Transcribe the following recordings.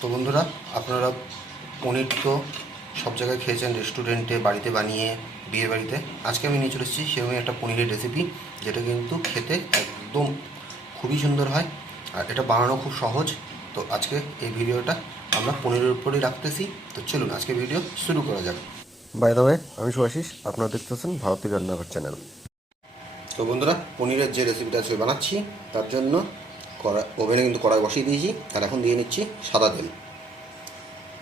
তো বন্ধুরা, আপনারা পনির তো সব জায়গায় খেয়েছেন, রেস্টুরেন্টে, বাড়িতে বানিয়ে, বিয়ে বাড়িতে। আজকে আমি নিয়ে চলে এসেছি সেরকমই একটা পনিরের রেসিপি, যেটা কিন্তু খেতে একদম খুবই সুন্দর হয় আর এটা বানানো খুব সহজ। তো আজকে এই ভিডিওটা আমরা পনিরের উপরেই রাখতেছি। তো চলুন আজকে ভিডিও শুরু করা যাক। বাই দ্য ওয়ে, আমি সুভাশিস, আপনারা দেখতেছেন ভারতীয় রান্নাঘর চ্যানেল। তো বন্ধুরা, পনিরের যে রেসিপিটা আজকে বানাচ্ছি তার জন্য ওভেনে কিন্তু কড়াই বসিয়ে দিয়েছি আর এখন দিয়ে নিচ্ছি সাদা তেল।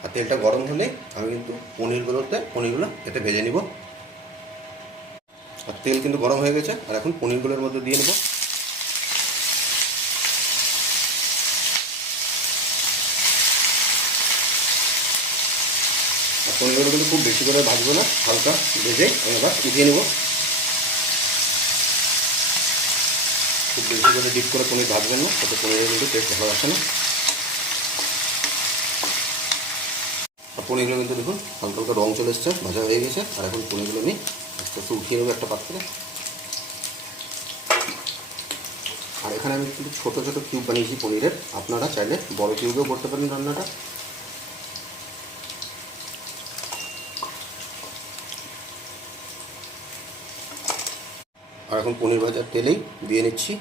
আর তেলটা গরম হলে আমি কিন্তু পনিরগুলো এতে ভেজে নিব। আর তেল কিন্তু গরম হয়ে গেছে আর এখন পনিরগুলোর মধ্যে দিয়ে নেব। আর পনিরগুলো কিন্তু খুব বেশি করে ভাজবো না, হালকা ভেজে আমি আবার উঠিয়ে নেব। খুব বেশি করে ডিপ করে পনির ভাজবেন না, তাতে পনিরের কিন্তু টেস্ট ভালো আসে না। আর পনিরগুলো কিন্তু দেখুন হালকা হালকা রং চলে এসছে, ভাজা হয়ে গেছে। আর এখন পনিরগুলো আমি আস্তে আস্তে উঠিয়ে নেবো একটা পাত্রে। আর এখানে আমি কিন্তু ছোটো ছোটো কিউব বানিয়েছি পনিরের, আপনারা চাইলে বড় কিউবেও করতে পারেন রান্নাটা। আর এখন পনির ভাজার তেলেই দিয়ে নিচ্ছি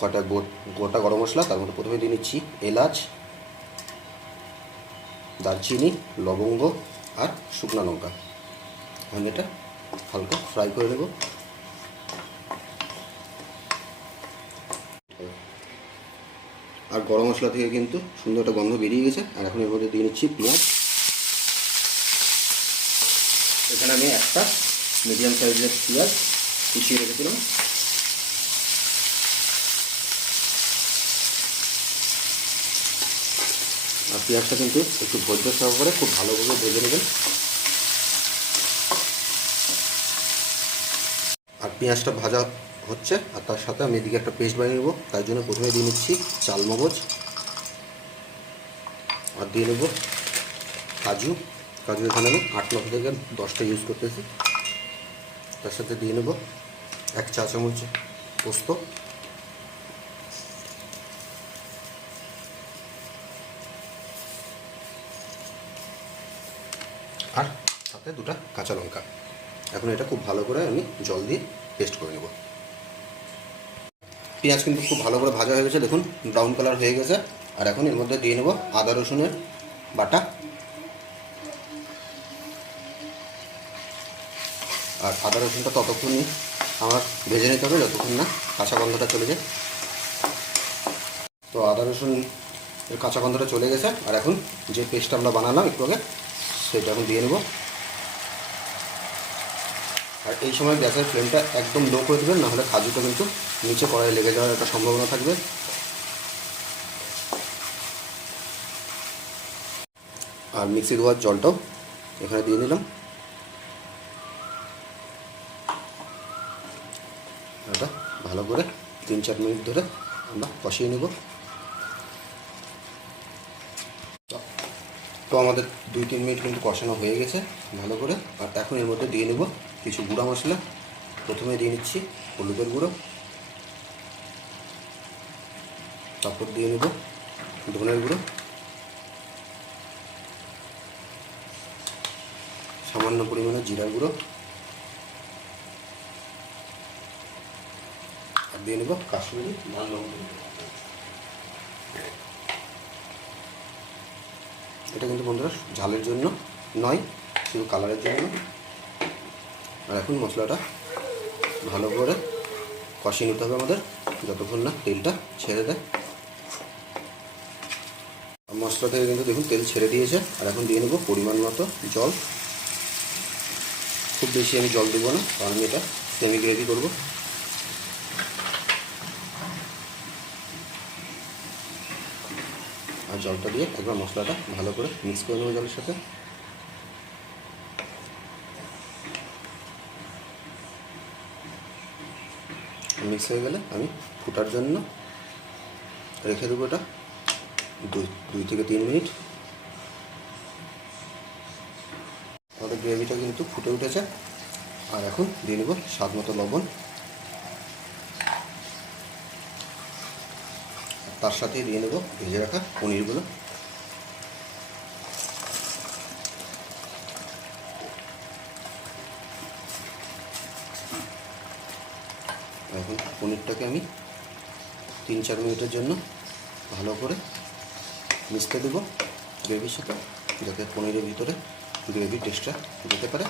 কটা গোটা গরম মশলা। তার মধ্যে প্রথমে দিয়ে নিচ্ছি এলাচ, দারচিনি, লবঙ্গ আর শুকনো লঙ্কা। আমি এটা হালকা ফ্রাই করে নেব। আর গরম মশলা থেকে কিন্তু সুন্দর একটা গন্ধ বেরিয়ে গেছে। আর এখন এর মধ্যে দিয়ে নিচ্ছি পেঁয়াজ। এখানে আমি একটা মিডিয়াম সাইজের পেঁয়াজ কুচিয়ে রেখেছিলাম। আর পেঁয়াজটা কিন্তু একটু ধৈর্য সহকারে খুব ভালোভাবে ভেজে নেবেন। আর পেঁয়াজটা ভাজা হচ্ছে আর তার সাথে আমি এদিকে একটা পেস্ট বানিয়ে নেবো। তার জন্য প্রথমে দিয়ে নিচ্ছি চালমগজ, আর দিয়ে নেব কাজু। কাজু এখানে আমি 8-9 থেকে 10টা ইউজ করতেছি। তার সাথে দিয়ে নেব 1 চা চামচ পোস্ত, আর সাথে 2টা কাঁচা লঙ্কা। এখন এটা খুব ভালো করে আমি জল দিয়ে পেস্ট করে নেব। পেঁয়াজ কিন্তু খুব ভালো করে ভাজা হয়ে গেছে, দেখুন ব্রাউন কালার হয়ে গেছে। আর এখন এর মধ্যে দিয়ে নেব আদা রসুনের বাটা। আর আদা রসুনটা ততক্ষণই আমার ভেজে নিতে হবে যতক্ষণ না কাঁচা গন্ধটা চলে যায়। তো আদা রসুন কাঁচা গন্ধটা চলে গেছে। আর এখন যে পেস্টটা আমরা বানালাম একটু আগে, সেটা এখন দিয়ে নেব। আর এই সময় গ্যাসের ফ্লেমটা একদম লো করে দেবেন, নাহলে কাজুটা কিন্তু নিচে কড়াই লেগে যাওয়ার একটা সম্ভাবনা থাকবে। আর মিক্সি ধোয়ার জলটাও এখানে দিয়ে নিলাম। এটা ভালো করে 3-4 মিনিট ধরে আমরা কষিয়ে নেব। তো আমাদের 2-3 মিনিট কিন্তু কষানো হয়ে গেছে ভালো করে। আর এখন এর মধ্যে দিয়ে নেব কিছু গুঁড়া মশলা। প্রথমে দিয়ে নিচ্ছি হলুদের গুঁড়ো, তারপর দিয়ে নেব ধনের গুঁড়ো, সামান্য পরিমাণে জিরার গুঁড়ো, আর দিয়ে নেব কাশ্মীরি লাল লঙ্কা। এটা কিন্তু বন্ধুরা ঝালের জন্য নয়, শুধু কালারের জন্য। আর এখন মশলাটা ভালো করে কষিয়ে নিতে হবে আমাদের, যতক্ষণ না তেলটা ছেড়ে দেয়। মশলা থেকে কিন্তু দেখুন তেল ছেড়ে দিয়েছে। আর এখন দিয়ে নেব পরিমাণ মতো জল। খুব বেশি আমি জল দেবো না, কারণ আমি এটা সেমি গ্রেভি করবো। আর জলটা দিয়ে একবার মশলাটা ভালো করে মিক্স করে নেবো জলের সাথে। মিক্স হয়ে গেলে আমি ফোটার জন্য রেখে দেবো এটা 2 থেকে 3 মিনিট। আমাদের গ্রেভিটা কিন্তু ফুটে উঠেছে। আর এখন দিয়ে নেব স্বাদ মতো লবণ। তার সাথে দিয়ে নেব ভেজে রাখা পনিরগুলো। পনিরটাকে আমি 3-4 মিনিটের জন্য ভালো করে মিশতে দেবো গ্রেভির সাথে, যাতে পনিরের ভিতরে গ্রেভির টেস্টটা যেতে পারে।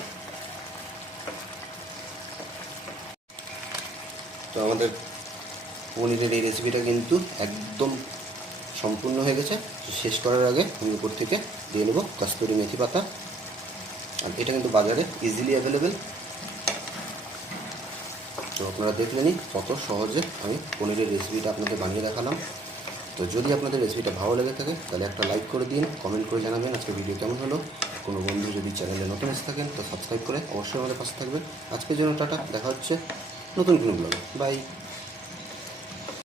তো আমাদের পনিরের এই রেসিপিটা কিন্তু একদম সম্পূর্ণ হয়ে গেছে। শেষ করার আগে আমি উপর থেকে দিয়ে নেব কস্তুরি মেথি পাতা। আর এটা কিন্তু বাজারে ইজিলি অ্যাভেলেবেল। তো আপনারা দেখলেনই কত সহজে আমি পনিরের রেসিপিটা আপনাদের বানিয়ে দেখালাম। তো যদি আপনাদের রেসিপিটা ভালো লেগে থাকে তাহলে একটা লাইক করে দিন, কমেন্ট করে জানাবেন আজকে ভিডিও কেমন হলো। কোনো বন্ধু যদি চ্যানেলে নতুন এসে থাকেন তো সাবস্ক্রাইব করে অবশ্যই আমাদের পাশে থাকবেন। আজকের জন্য টাটা, দেখা হচ্ছে নতুন কোনো ব্লগে। বাই।